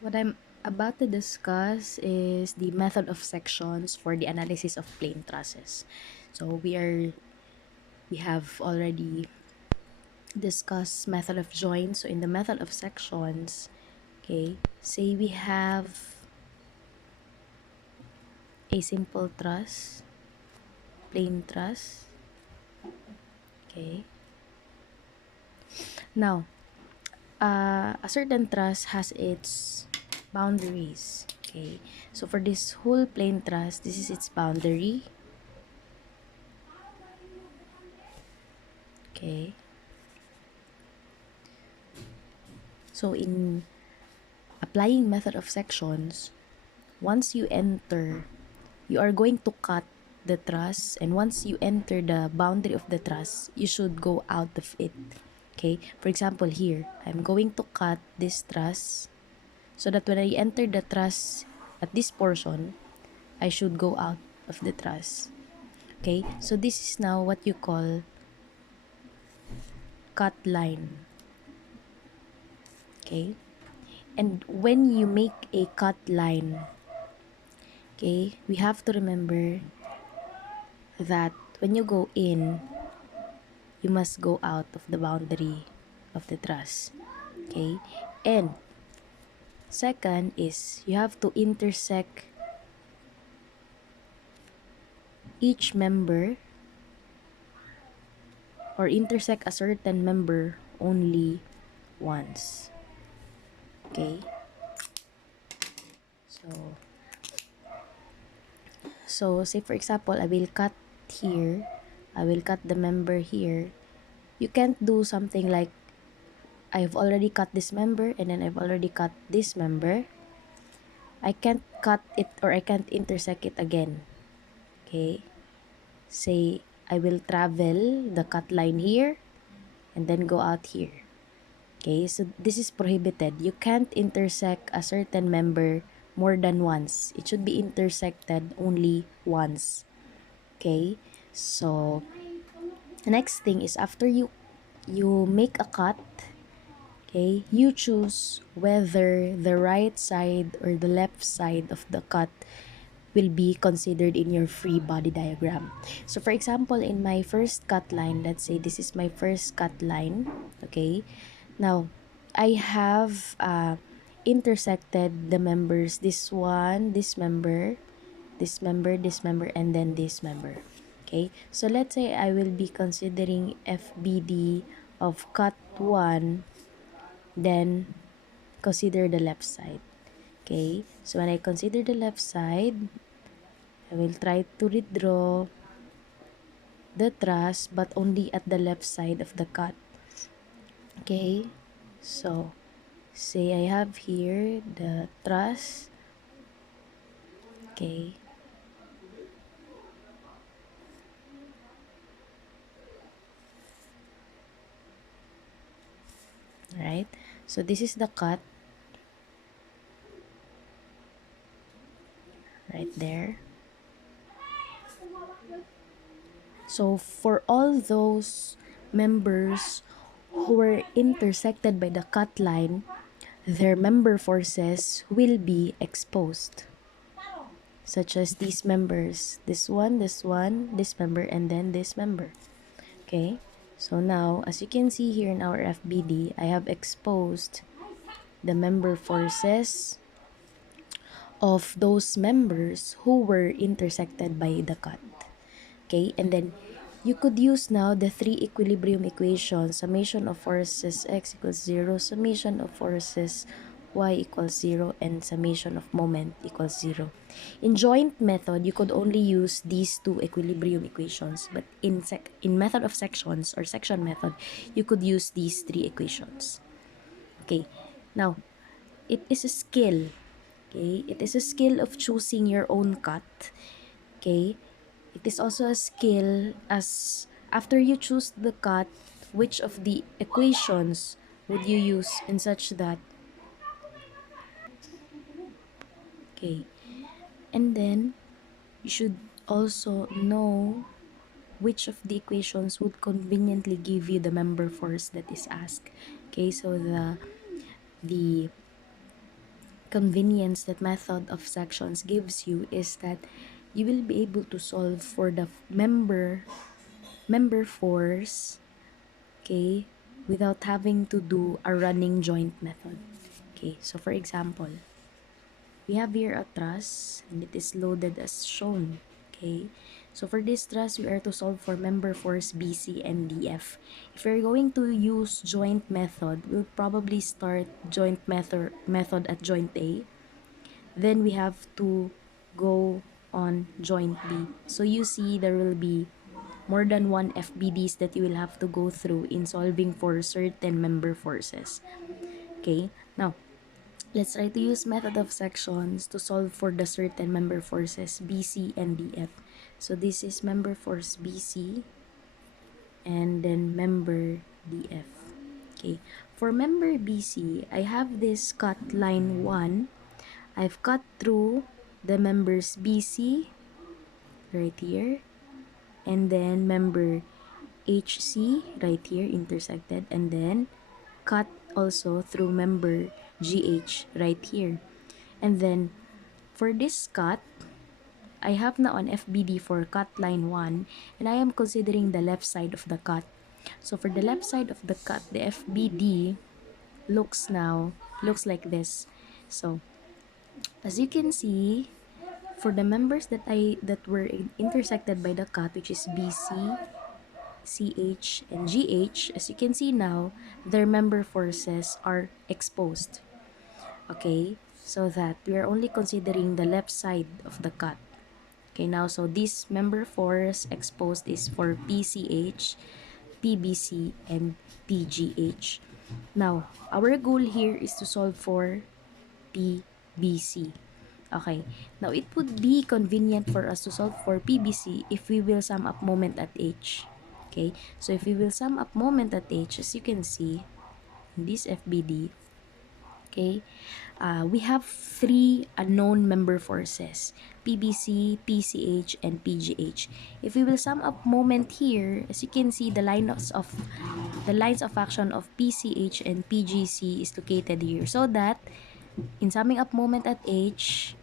What I'm about to discuss is the method of sections for the analysis of plane trusses. So we have already discussed method of join. So in the method of sections, okay, say we have a simple truss, plain truss, okay. Now, a certain truss has its boundaries, okay. So for this whole plain truss, this is its boundary, okay. So in applying method of sections, once you enter, you are going to cut the truss, and once you enter the boundary of the truss, you should go out of it. Okay, for example, here I'm going to cut this truss so that when I enter the truss at this portion, I should go out of the truss. Okay, so this is now what you call cut line. Okay, and when you make a cut line, okay, we have to remember that when you go in, you must go out of the boundary of the truss. Okay, and second is you have to intersect each member, or intersect a certain member only once. Okay, so say for example, I will cut here, I will cut the member here. You can't do something like I've already cut this member and then I've already cut this member. I can't cut it, or I can't intersect it again. Okay, say I will travel the cut line here and then go out here. Okay, so this is prohibited. You can't intersect a certain member more than once. It should be intersected only once. Okay, so the next thing is after you make a cut, okay, you choose whether the right side or the left side of the cut will be considered in your free body diagram. So for example, in my first cut line, let's say this is my first cut line, okay. Now, I have intersected the members, this one, this member, this member, this member, and then this member. Okay, so let's say I will be considering FBD of cut 1, then consider the left side. Okay, so when I consider the left side, I will try to redraw the truss, but only at the left side of the cut. Okay, so say I have here the truss. Okay, right, so this is the cut right there. So for all those members who were intersected by the cut line, their member forces will be exposed, such as these members, this one, this member, and then this member. Okay, so now as you can see here in our FBD, I have exposed the member forces of those members who were intersected by the cut. Okay, and then you could use now the three equilibrium equations: summation of forces x equals 0, summation of forces y equals 0, and summation of moment equals 0. In joint method, you could only use these two equilibrium equations, but in method of sections or section method, you could use these three equations. Okay, now it is a skill. Okay, it is a skill of choosing your own cut. Okay, it is also a skill as after you choose the cut, which of the equations would you use in such that, okay, and then you should also know which of the equations would conveniently give you the member force that is asked. Okay, so the convenience that method of sections gives you is that you will be able to solve for the member force, okay, without having to do a running joint method. Okay, so for example, we have here a truss and it is loaded as shown. Okay, so for this truss, we are to solve for member force BC and DF. If we're going to use joint method, we'll probably start joint method at joint A. Then we have to go on joint B. So you see there will be more than one FBDs that you will have to go through in solving for certain member forces. Okay, now let's try to use method of sections to solve for the certain member forces BC and DF. So this is member force BC and then member DF. Okay, for member BC, I have this cut line 1. I've cut through the members BC right here, and then member HC right here intersected, and then cut also through member GH right here. And then for this cut, I have now an FBD for cut line 1, and I am considering the left side of the cut. So for the left side of the cut, the FBD looks like this. So as you can see, for the members that were intersected by the cut, which is BC, CH, and GH, as you can see now, their member forces are exposed. Okay, so that we are only considering the left side of the cut. Okay, now so this member force exposed is for PCH, PBC, and PGH. Now, our goal here is to solve for PBC. Okay, now it would be convenient for us to solve for PBC if we will sum up moment at H. Okay, so if we will sum up moment at H, as you can see in this FBD, okay, we have three unknown member forces, PBC, PCH, and PGH. If we will sum up moment here, as you can see, the lines of action of PCH and PGC is located here, so that in summing up moment at H,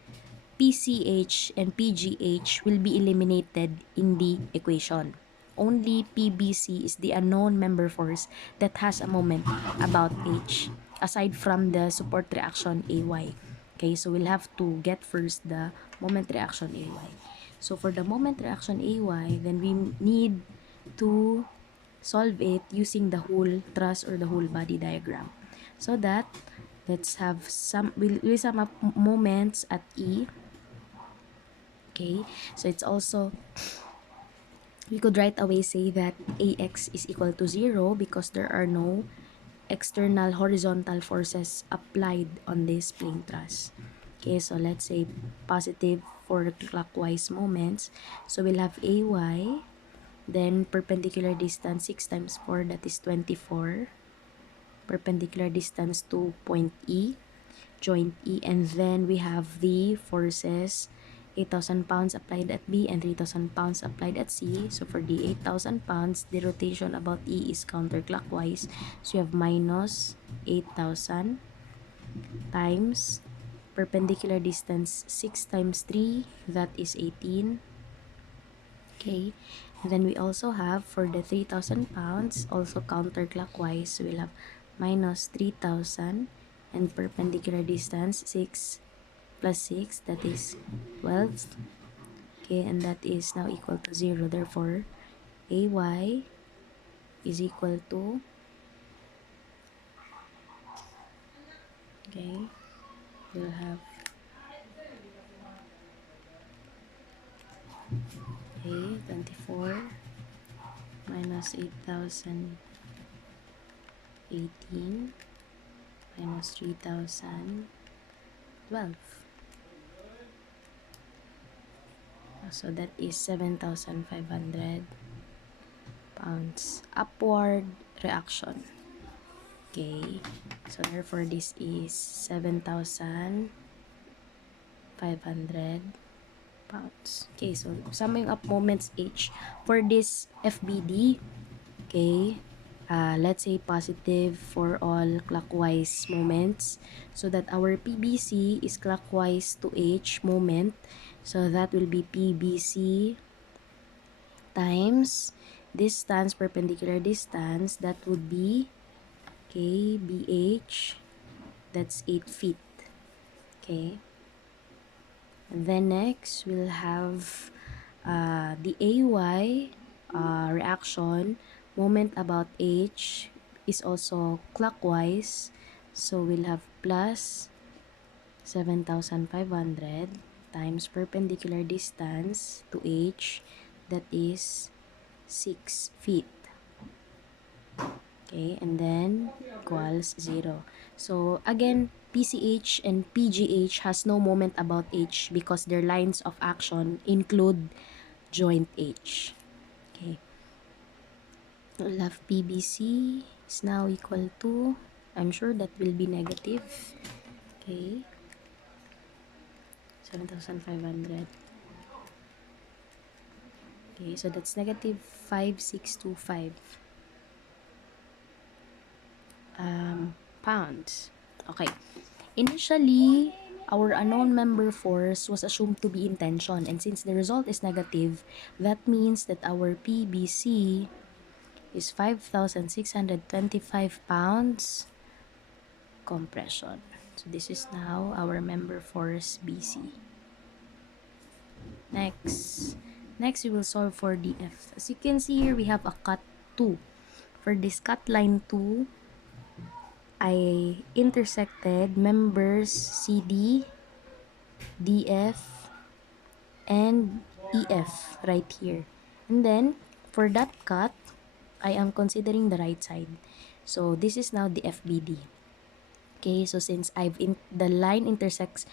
PCH and PGH will be eliminated in the equation. Only PBC is the unknown member force that has a moment about H, aside from the support reaction AY. Okay, so we'll have to get first the moment reaction AY. So for the moment reaction AY, then we need to solve it using the whole truss or the whole body diagram. So that, let's have we'll sum up moments at E. Okay, so it's also, we could right away say that AX is equal to 0 because there are no external horizontal forces applied on this plane truss. Okay, so let's say positive for clockwise moments. So we'll have AY, then perpendicular distance 6 times 4, that is 24. Perpendicular distance to point E, joint E, and then we have the forces 8,000 pounds applied at B and 3,000 pounds applied at C. So for the 8,000 pounds, the rotation about E is counterclockwise. So you have minus 8,000 times perpendicular distance 6 times 3, that is 18. Okay, and then we also have for the 3,000 pounds, also counterclockwise, so we'll have minus 3,000 and perpendicular distance 6 plus 6, that is 12. Okay, and that is now equal to 0. Therefore, AY is equal to, okay, we'll have, okay, 24 minus 8,018 minus 3,012. So that is 7,500 pounds upward reaction. Okay, so therefore this is 7,500 pounds. Okay, so summing up moments H for this FBD, okay, let's say positive for all clockwise moments, so that our PBC is clockwise to H moment. So that will be PBC times distance, perpendicular distance, that would be KBH, that's 8 feet. Okay, and then next we'll have the AY reaction moment about H is also clockwise, so we'll have plus 7,500 times perpendicular distance to H, that is 6 feet. Okay, and then equals 0. So again, PCH and PGH has no moment about H because their lines of action include joint H. Okay, we'll have PBC is now equal to, I'm sure that will be negative. Okay, 7,500. Okay, so that's negative 5,625 pounds. Okay, initially, our unknown member force was assumed to be in tension, and since the result is negative, that means that our PBC is 5,625 pounds compression. So this is now our member force BC. Next we will solve for DF. As you can see here, we have a cut 2. For this cut line 2, I intersected members CD, DF, and EF right here. And then, for that cut, I am considering the right side. So, this is now the FBD. Okay, so since the line intersects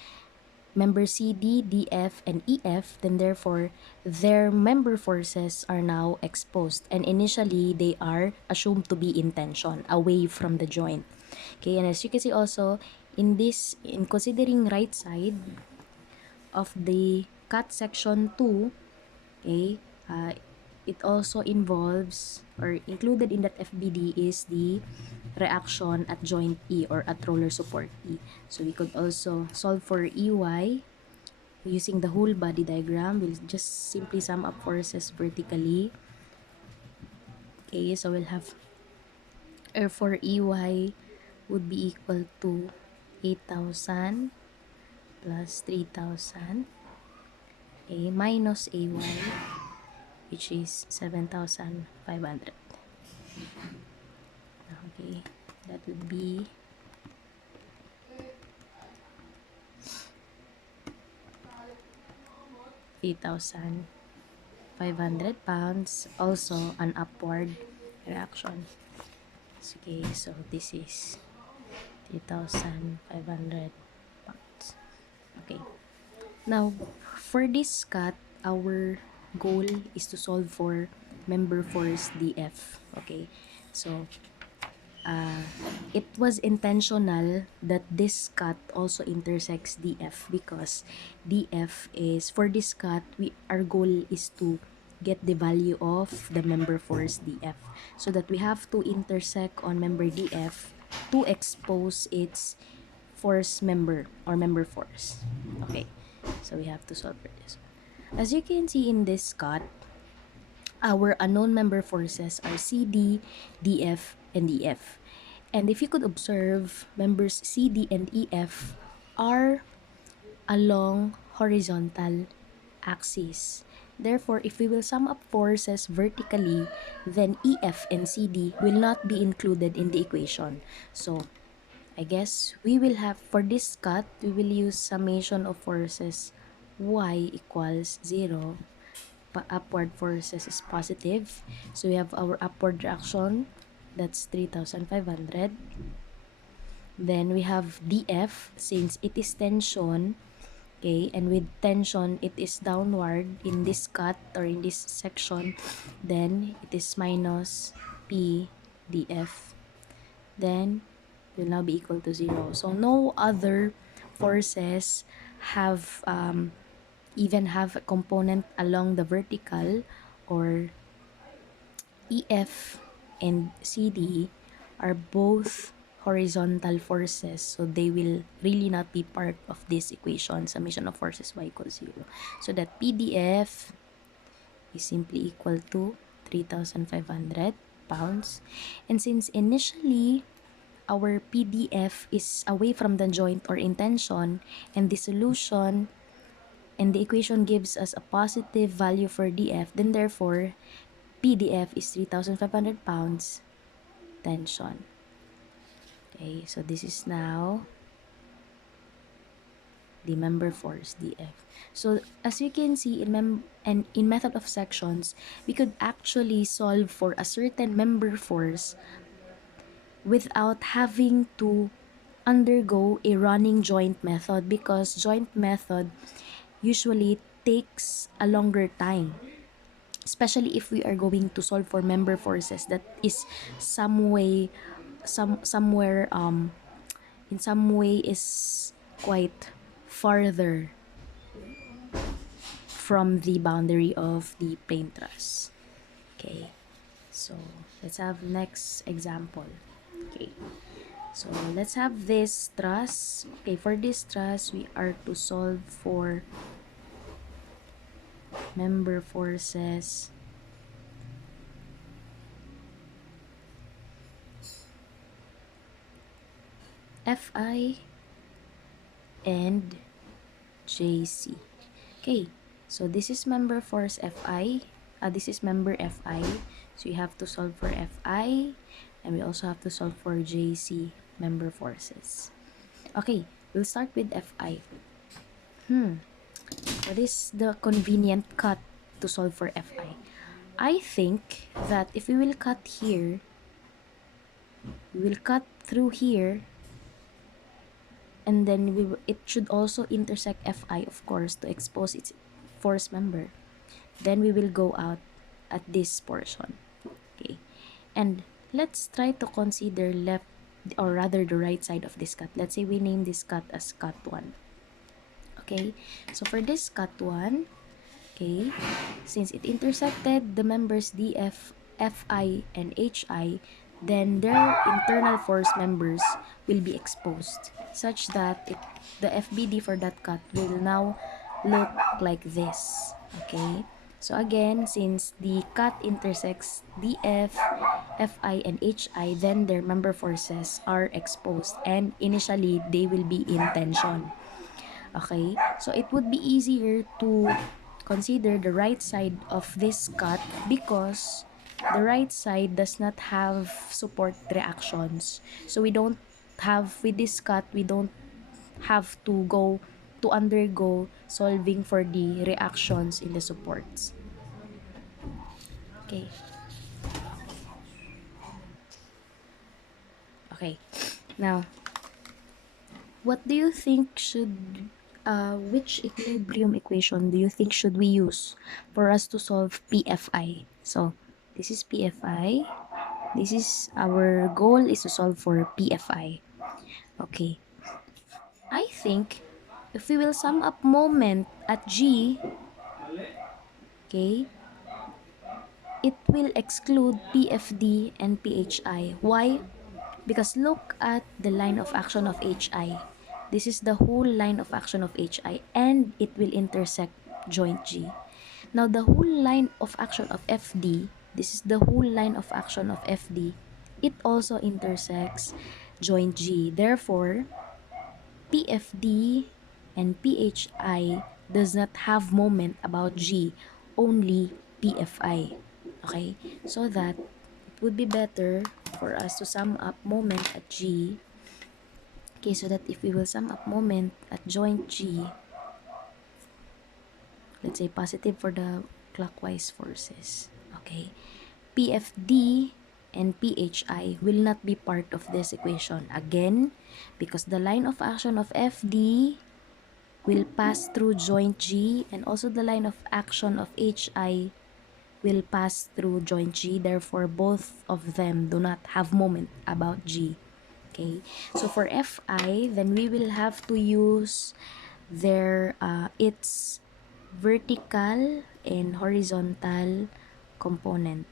member CD, DF, and EF, then therefore, their member forces are now exposed. And initially, they are assumed to be in tension, away from the joint. Okay, and as you can see also, in considering right side of the cut section 2, okay, it also involves, or included in that FBD is the reaction at joint E or at roller support E. So we could also solve for EY using the whole body diagram. We'll just simply sum up forces vertically. Okay, so we'll have for EY would be equal to 8,000 plus 3,000, A minus AY, which is 7,500. Okay, that would be 8,500 pounds, also an upward reaction. Okay, so this is 3,500 pounds. Okay, now for this cut, our goal is to solve for member force DF. Okay, so it was intentional that this cut also intersects DF, because DF is, for this cut, our goal is to get the value of the member force DF, so that we have to intersect on member DF to expose its force member or member force. Okay, so we have to solve for this. As you can see in this cut, our unknown member forces are CD, DF, and EF. And if you could observe, members CD and EF are along horizontal axis. Therefore, if we will sum up forces vertically, then EF and CD will not be included in the equation. So, I guess we will have, for this cut, we will use summation of forces y equals 0. Upward forces is positive. So we have our upward reaction, that's 3,500. Then we have DF, since it is tension, okay, and with tension it is downward in this cut or in this section, then it is minus P DF. Then will now be equal to 0. So no other forces have even have a component along the vertical, or EF and CD are both horizontal forces, so they will really not be part of this equation, summation of forces y equals 0. So that PDF is simply equal to 3,500 pounds. And since initially our PDF is away from the joint or intention, and the solution and the equation gives us a positive value for DF, then therefore PDF is 3,500 pounds tension. Okay, so this is now the member force DF. So as you can see in method of sections, we could actually solve for a certain member force without having to undergo a running joint method, because joint method usually takes a longer time, especially if we are going to solve for member forces that is some way somewhere in some way is quite farther from the boundary of the plane truss. Okay, so let's have next example. Okay, so let's have this truss. Okay, for this truss we are to solve for member forces Fi and JC. Okay, so this is member force Fi. This is member Fi. So you have to solve for Fi, and we also have to solve for JC member forces. Okay, we'll start with Fi. What is the convenient cut to solve for Fi? I think that if we will cut here, we will cut through here, and then it should also intersect Fi, of course, to expose its force member. Then we will go out at this portion. Okay, and let's try to consider left, or rather the right side of this cut. Let's say we name this cut as cut 1. Okay, so for this cut 1, okay, since it intersected the members DF, Fi, and Hi, then their internal force members will be exposed, such that the FBD for that cut will now look like this. Okay, so again, since the cut intersects DF, Fi, and Hi, then their member forces are exposed, and initially they will be in tension. Okay, so it would be easier to consider the right side of this cut, because the right side does not have support reactions. So we don't have, with this cut, we don't have to undergo solving for the reactions in the supports. Okay. Okay. Now, what do you think which equilibrium equation do you think should we use for us to solve PFI? So, this is PFI. This is our goal, is to solve for PFI. Okay. I think if we will sum up moment at G, okay, it will exclude PFD and PHI. Why? Because look at the line of action of HI. This is the whole line of action of HI, and it will intersect joint G. Now, the whole line of action of FD, this is the whole line of action of FD, it also intersects joint G. Therefore, PFD and PHI does not have moment about G, only PFI. Okay? So that it would be better for us to sum up moment at G. Okay, so that if we will sum up moment at joint G, let's say positive for the clockwise forces. Okay? PFD and PHI will not be part of this equation. Again, because the line of action of FD will pass through joint G, and also the line of action of HI will pass through joint G. Therefore, both of them do not have moment about G. Okay, so for Fi, then we will have to use their its vertical and horizontal component.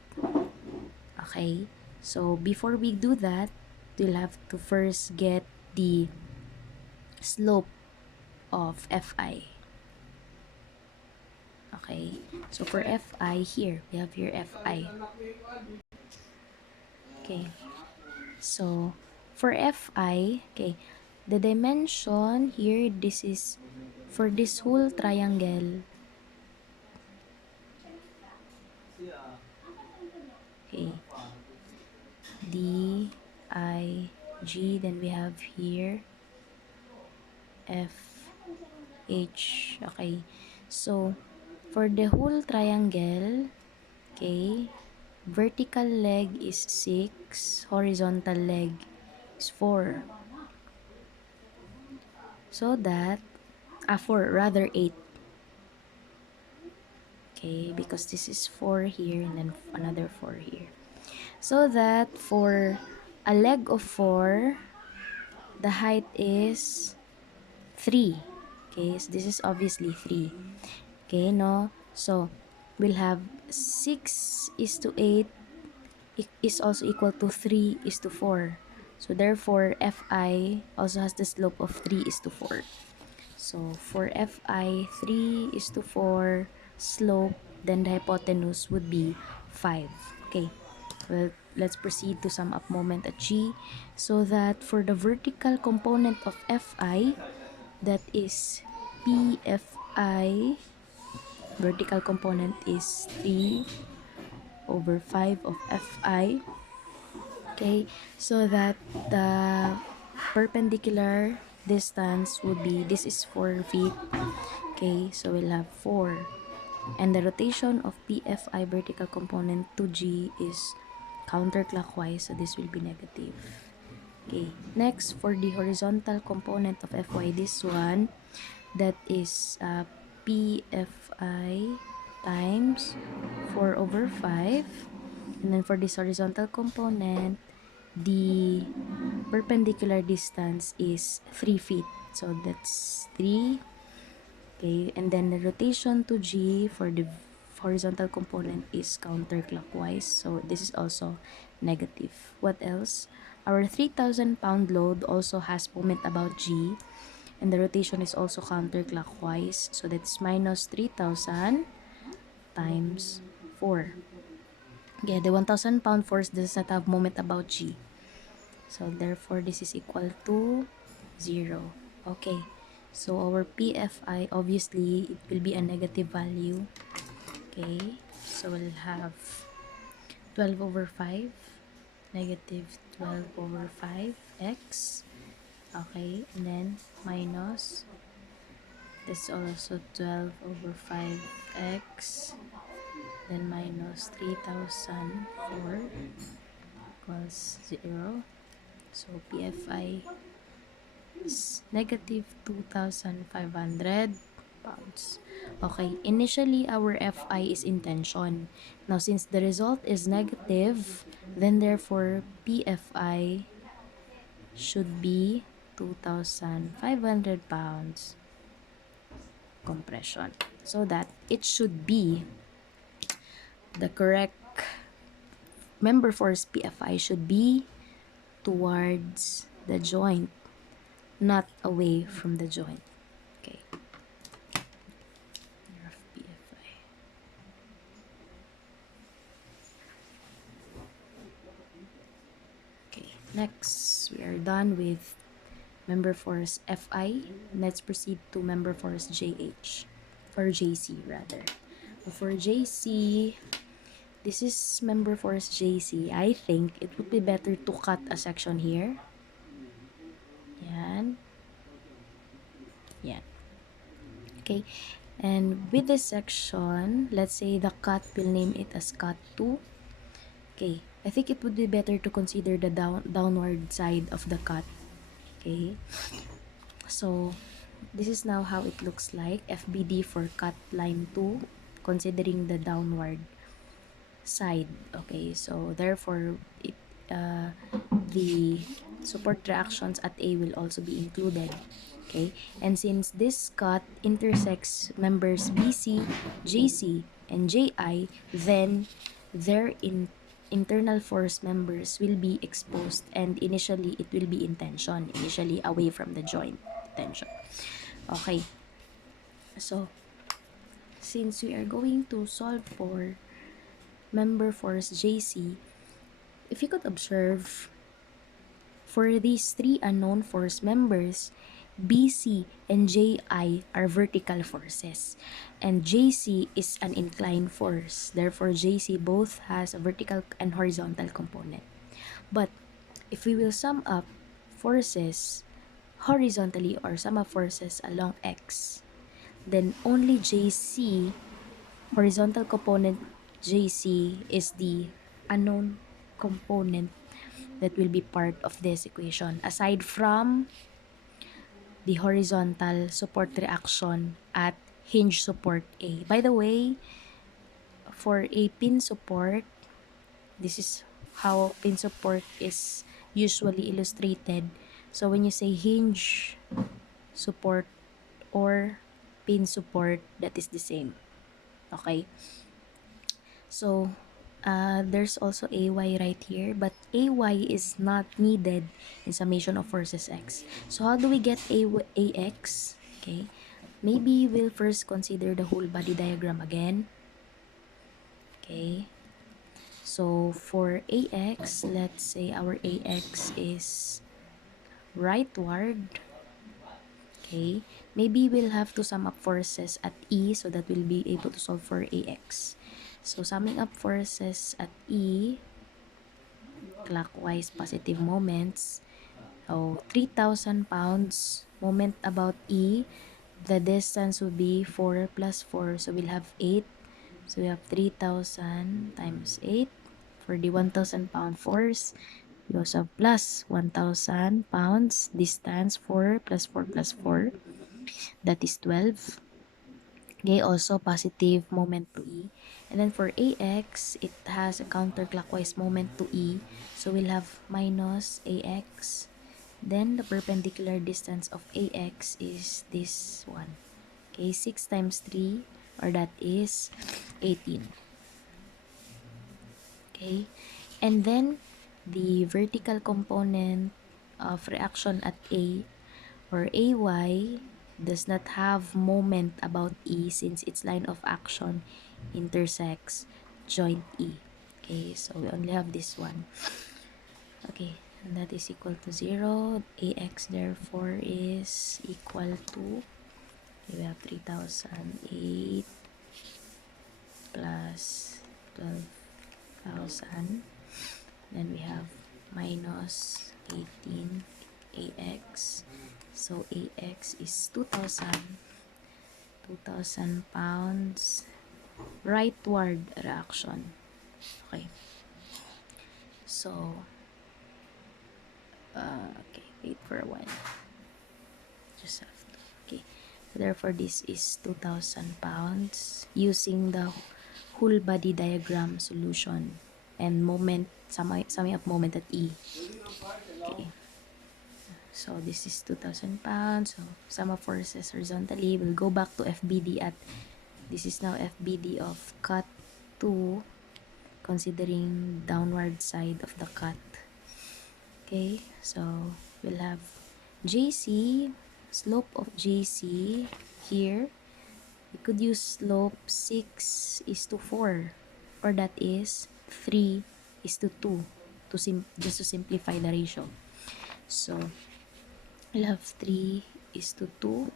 Okay, So before we do that, we'll have to first get the slope of Fi. Okay, so for Fi here, we have here Fi. Okay, so for Fi, okay, the dimension here, this is for this whole triangle. Okay, D, I, G, then we have here F, H. Okay, so for the whole triangle, okay, vertical leg is 6, horizontal leg is 4. So that, 4, rather 8. Okay, because this is 4 here and then another 4 here. So that for a leg of 4, the height is 3. Okay, so this is obviously 3. Okay, no? So, we'll have 6 is to 8 is also equal to 3 is to 4. So, therefore, Fi also has the slope of 3 is to 4. So, for Fi, 3 is to 4 slope, then the hypotenuse would be 5. Okay, well, let's proceed to sum up moment at G. So that for the vertical component of Fi, that is PFI, vertical component is 3 over 5 of Fi. Okay, so that the perpendicular distance would be, this is 4 feet. Okay, so we'll have 4. And the rotation of PFI vertical component to G is counterclockwise, so this will be negative. Okay, next for the horizontal component of Fy, this one, that is PFI times 4 over 5. And then for this horizontal component, the perpendicular distance is 3 feet. So that's 3. Okay, and then the rotation to G for the horizontal component is counterclockwise. So this is also negative. What else? Our 3,000 pound load also has moment about G, and the rotation is also counterclockwise. So that's minus 3,000 times 4. Okay, the 1,000 pound force does not have moment about G. So therefore, this is equal to 0. Okay, so our PFI, obviously, it will be a negative value. Okay, so we'll have 12 over 5, negative 12 over 5x. Okay, and then minus, this is also 12 over 5x, then minus 3,004 equals 0. So PFI is negative 2,500 pounds. Okay, initially our Fi is in tension. Now since the result is negative, then therefore PFI should be 2,500 pounds compression. So that it should be the correct member force. PFI should be towards the joint, not away from the joint. Okay. Rough PFI. Okay, next we are done with member force Fi. Let's proceed to member force JH, or JC rather. For JC, this is member force JC. I think it would be better to cut a section here. Yan. Yan. Okay, and with this section, let's say the cut, we'll name it as cut 2. Okay, I think it would be better to consider the downward side of the cut. Okay, so this is now how it looks like, FBD for cut line 2, considering the downward side. Okay, so therefore it the support reactions at A will also be included. Okay, and since this cut intersects members BC, JC, and JI, then their internal force members will be exposed, and initially it will be in tension, initially away from the joint tension. Okay, so since we are going to solve for member force JC, if you could observe, for these three unknown force members, BC and JI are vertical forces, and JC is an inclined force. Therefore, JC both has a vertical and horizontal component. But if we will sum up forces horizontally or sum up forces along X, then only JC, horizontal component JC, is the unknown component that will be part of this equation, aside from the horizontal support reaction at hinge support A. By the way, for a pin support, this is how pin support is usually illustrated. So when you say hinge support or pin support, that is the same. Okay? So there's also AY right here, but AY is not needed in summation of forces X. So how do we get AX? Okay, maybe we'll first consider the whole body diagram again. Okay, so for AX, let's say our AX is rightward. Okay, maybe we'll have to sum up forces at E so that we'll be able to solve for AX. So summing up forces at E, clockwise positive moments. So 3,000 pounds moment about E. The distance would be 4 plus 4. So we'll have 8. So we have 3,000 times 8 for the 1,000 pound force. We also have plus 1,000 pounds distance, 4 plus 4 plus 4. That is 12. Okay, also positive moment to E. And then for AX, it has a counterclockwise moment to E. So we'll have minus AX. Then the perpendicular distance of AX is this one. Okay, 6 times 3, or that is 18. Okay, and then the vertical component of reaction at A, or AY, does not have moment about E since its line of action intersects joint E. Okay, so we only have this one. Okay, and that is equal to 0. AX therefore is equal to, we have 3,008 plus 12,000. Then we have minus 18 AX. So AX is 2,000 pounds rightward reaction. Okay. So, okay, wait for a while. Just have to. Okay. Therefore, this is 2,000 pounds using the whole body diagram solution and moment, summing up moment at E. Okay. So, this is 2,000 pounds. So, sum of forces horizontally. We'll go back to FBD at, this is now FBD of cut 2, considering downward side of the cut. Okay, so we'll have JC, slope of JC here. We could use slope 6 is to 4, or that is 3 is to 2, just to simplify the ratio. So we'll have 3 is to 2,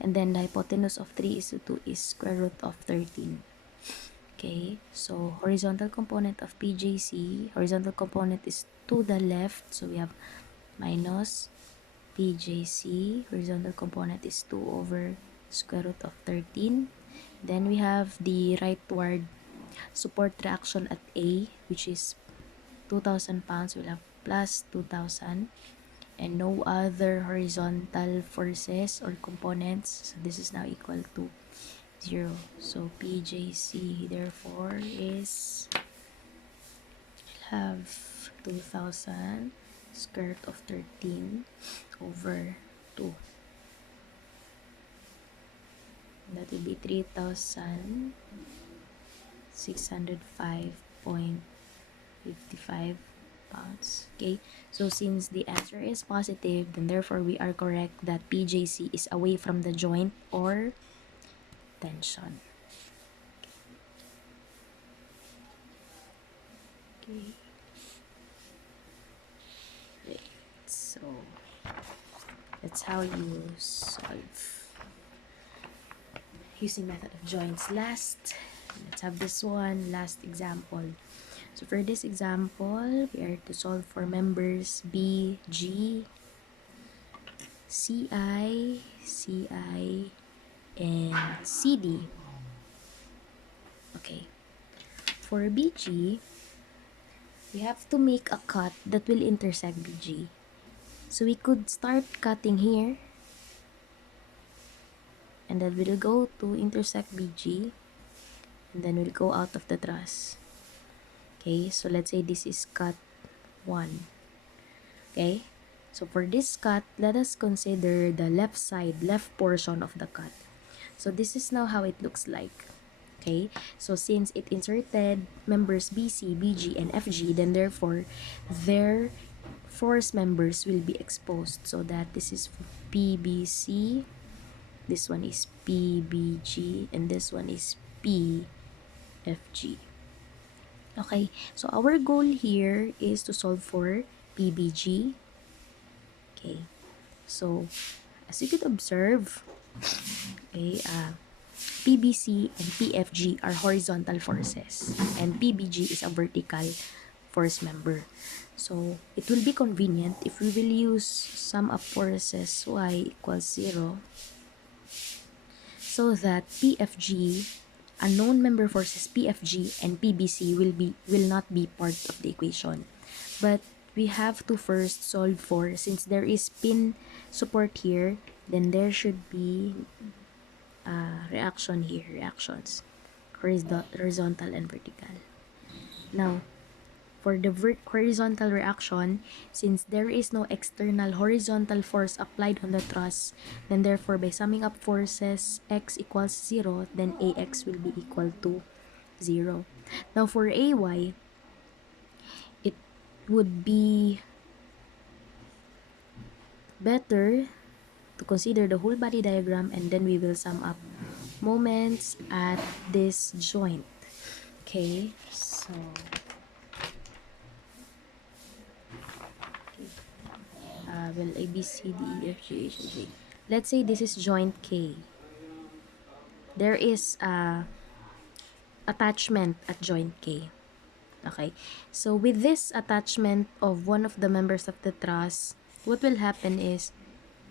and then the hypotenuse of 3 is to 2 is square root of 13. Okay, so horizontal component of PJC, horizontal component is to the left, so we have minus PJC, horizontal component is 2 over square root of 13. Then we have the rightward support reaction at A, which is 2,000 pounds. We'll have plus 2,000, and no other horizontal forces or components. So this is now equal to 0. So PJC therefore is, we'll have 2,000 square root of 13 over 2. That will be 3,605.55 55 pounds. Okay, so since the answer is positive, then therefore we are correct that PJC is away from the joint or tension. Okay, right. So that's how you solve using method of joints. Last, let's have this one, last example. So for this example, we are to solve for members B, G, CI, CI, and CD. Okay. For BG, we have to make a cut that will intersect BG. So we could start cutting here, and then we'll go to intersect BG, and then we'll go out of the truss. Okay, so let's say this is cut 1. Okay, so for this cut, let us consider the left side, left portion of the cut. So this is now how it looks like. Okay, so since it inserted members BC, BG, and FG, then therefore their force members will be exposed. So that this is PBC, this one is PBG, and this one is PFG. Okay, so our goal here is to solve for PBG. Okay, so as you could observe, okay, PBC and PFG are horizontal forces, and PBG is a vertical force member. So it will be convenient if we will use sum of forces y equals 0, so that PFG, unknown member forces PFG and PBC will not be part of the equation. But we have to first solve for, since there is pin support here, then there should be reaction here, reactions, horizontal and vertical. Now, for the horizontal reaction, since there is no external horizontal force applied on the truss, then therefore by summing up forces x equals 0, then AX will be equal to 0. Now for AY, it would be better to consider the whole body diagram, and then we will sum up moments at this joint. Okay, so well, A, B, C, D, E, F, G, H, I, J. Let's say this is joint K. There is attachment at joint K. Okay, so with this attachment of one of the members of the truss, what will happen is,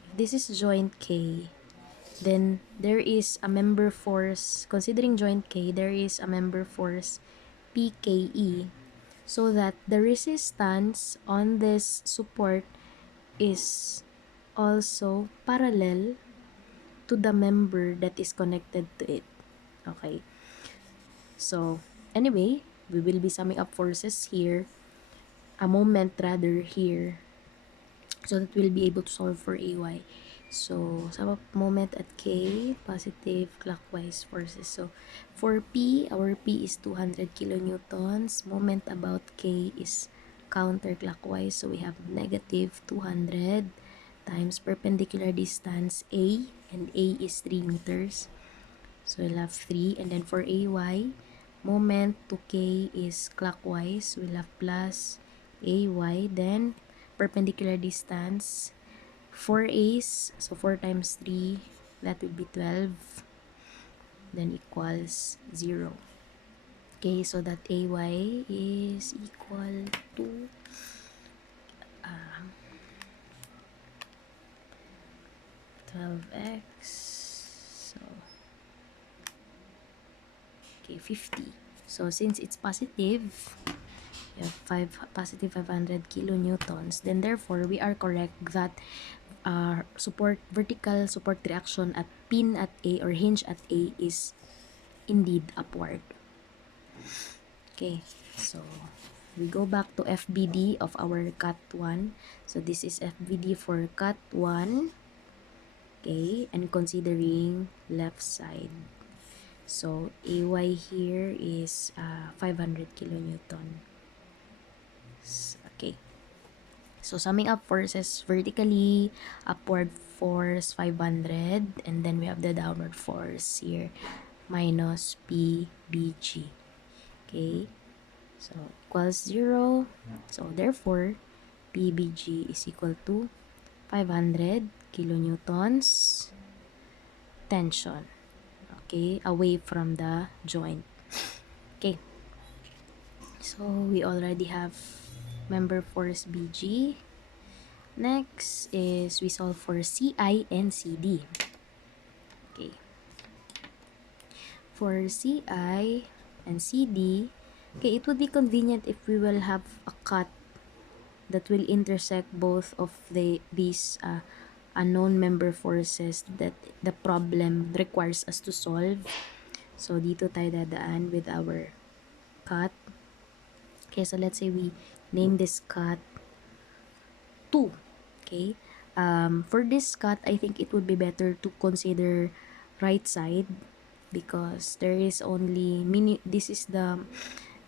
if this is joint K, then there is a member force, considering joint K, there is a member force PKE, so that the resistance on this support is also parallel to the member that is connected to it. Okay, so anyway, we will be summing up forces here, a moment rather here, so that we'll be able to solve for AY. So sum up moment at K, positive clockwise forces. So for P, our P is 200 kilonewtons. Moment about K is counterclockwise, so we have negative 200 times perpendicular distance A, and A is 3 meters. So we'll have 3, and then for AY, moment to K is clockwise, we'll have plus AY, then perpendicular distance 4 A's, so 4 times 3, that will be 12, then equals 0. Okay, so that AY is equal to 12x, so okay, 50. So since it's positive, we have positive 500 kilonewtons, then therefore we are correct that vertical support reaction at pin at A or hinge at A is indeed upward. Okay, so we go back to FBD of our cut 1. So this is FBD for cut 1. Okay, and considering left side. So AY here is 500 kilonewton. Okay. So summing up forces vertically, upward force 500, and then we have the downward force here minus PBG. Okay, so equals 0. So therefore, PBG is equal to 500 kilonewtons tension. Okay, away from the joint. Okay, so we already have member force BG. Next is we solve for CI and CD. Okay. For CI and CD, okay, it would be convenient if we will have a cut that will intersect both of these unknown member forces that the problem requires us to solve. So, dito tayo dadaan with our cut. Okay, so let's say we name this cut 2. Okay. For this cut, I think it would be better to consider right side because there is only this is the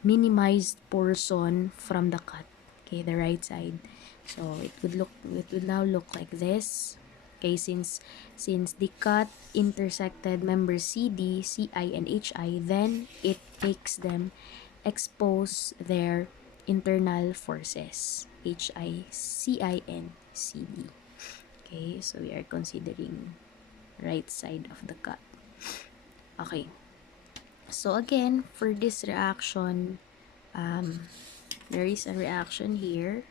minimized portion from the cut. Okay, the right side. So it would now look like this. Okay, since the cut intersected members CD, CI, and HI, then it makes them expose their internal forces, HI, CI, and CD. Okay, so we are considering right side of the cut. Okay, so again, for this reaction, there is a reaction here.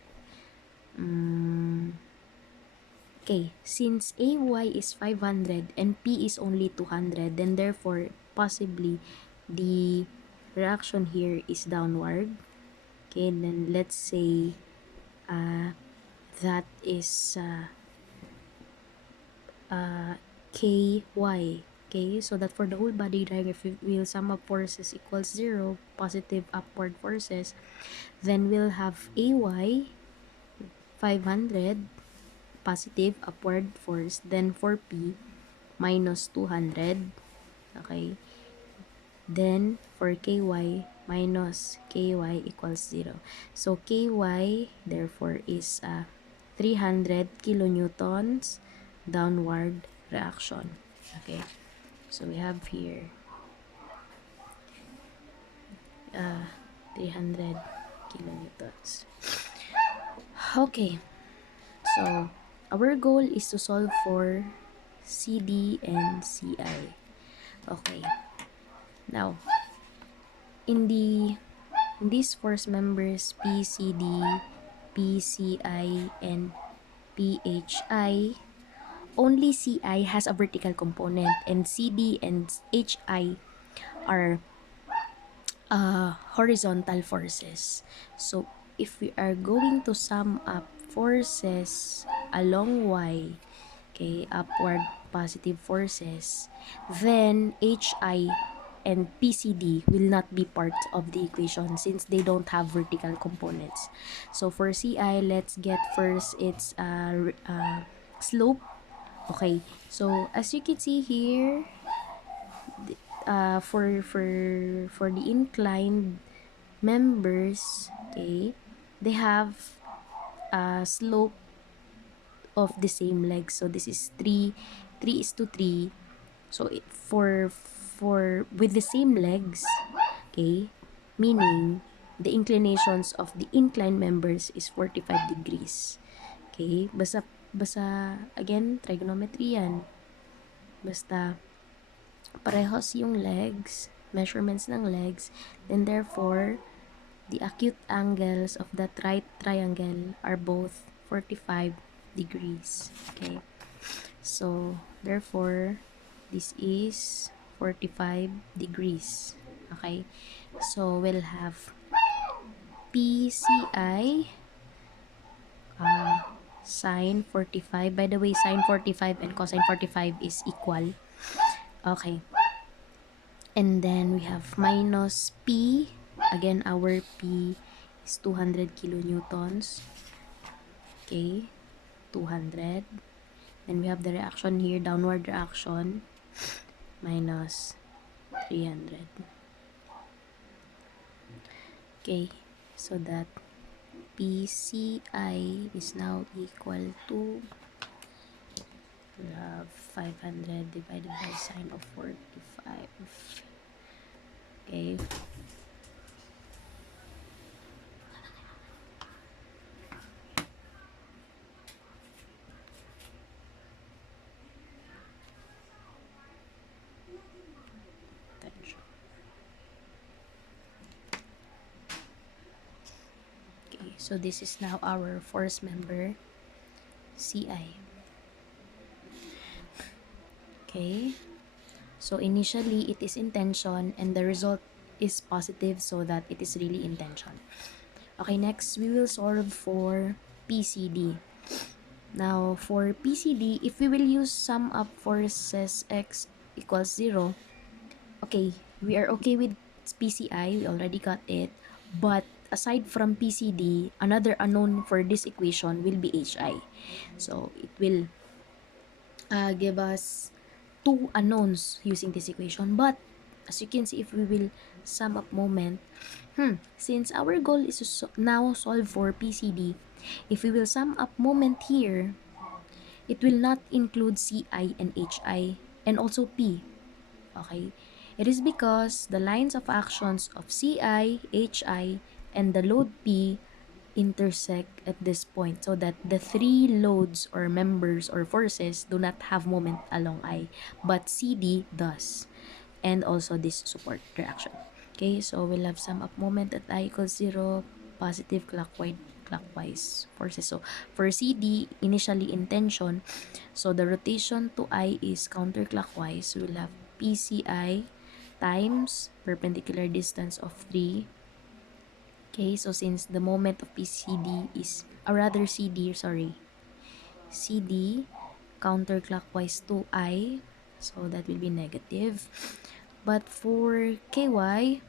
Okay, since AY is 500 and P is only 200, then therefore, possibly, the reaction here is downward. Okay, then let's say that is KY. Okay, so that for the whole body diagram, if we will sum up forces equals 0, positive upward forces, then we'll have AY 500 positive upward force, then for P minus 200. Okay, then for KY minus KY equals 0. So KY therefore is 300 kilonewtons downward reaction. Okay, so we have here 300 kilonewtons. Okay, so our goal is to solve for CD and CI. Okay, now in these force members PCD, PCI, and PHI, only CI has a vertical component and CD and HI are horizontal forces. So if we are going to sum up forces along Y, okay, upward positive forces, then HI and PCD will not be part of the equation since they don't have vertical components. So for CI, let's get first its slope. Okay, so as you can see here, for the inclined members, okay, they have a slope of the same legs. So this is 3 is to 3. So for with the same legs, okay, meaning the inclinations of the inclined members is 45 degrees. Okay, basta again trigonometry yan. Basta parehas yung legs, measurements ng legs, then therefore the acute angles of that right triangle are both 45 degrees. Okay, so therefore this is 45 degrees. Okay, so we'll have PCI sine 45. By the way, sine 45 and cosine 45 is equal. Okay, and then we have minus P. Again, our P is 200 kilonewtons. Okay, 200. Then we have the reaction here, downward reaction, minus 300. Okay, so that PCI is now equal to, we have 500 divided by sine of 45. Okay. Tension. Okay, so this is now our force member, CI. Okay. So initially, it is in tension and the result is positive, so that it is really in tension. Okay, next, we will solve for PCD. Now, for PCD, if we will use sum up forces x equals 0, okay, we are okay with PCI, we already got it. But aside from PCD, another unknown for this equation will be HI. So, it will give us two unknowns using this equation. But as you can see, if we will sum up moment, since our goal is to now solve for PCD, if we will sum up moment here, it will not include CI and HI and also P. Okay? It is because the lines of actions of CI, HI, and the load P intersect at this point, so that the three loads or members or forces do not have moment along I, but CD does, and also this support reaction. Okay, so we'll have sum up moment at I equals 0, positive clockwise forces. So for CD, initially in tension, so the rotation to I is counterclockwise. So we'll have PCI times perpendicular distance of 3. Okay, so since the moment of PCD is, or rather CD, sorry, CD counterclockwise to I, so that will be negative. But for KY,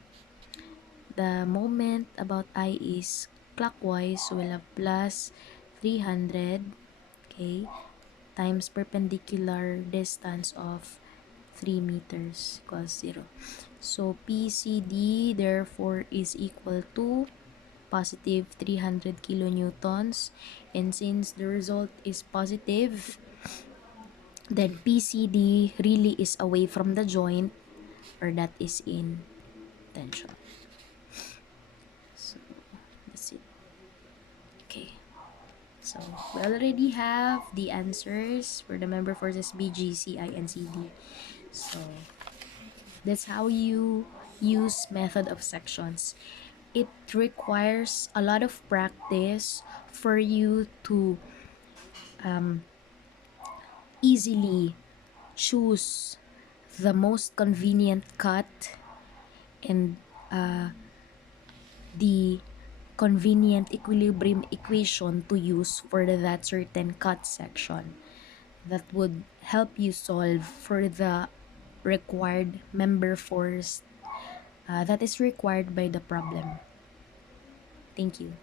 the moment about I is clockwise, so we'll have plus 300, okay, times perpendicular distance of 3 meters equals 0. So PCD therefore is equal to positive 300 kilonewtons, and since the result is positive, then PCD really is away from the joint, or that is in tension. So that's it. Okay, so we already have the answers for the member forces BG, CI, and CD. So that's how you use method of sections. It requires a lot of practice for you to easily choose the most convenient cut and the convenient equilibrium equation to use for that certain cut section that would help you solve for the required member force that is required by the problem. Thank you.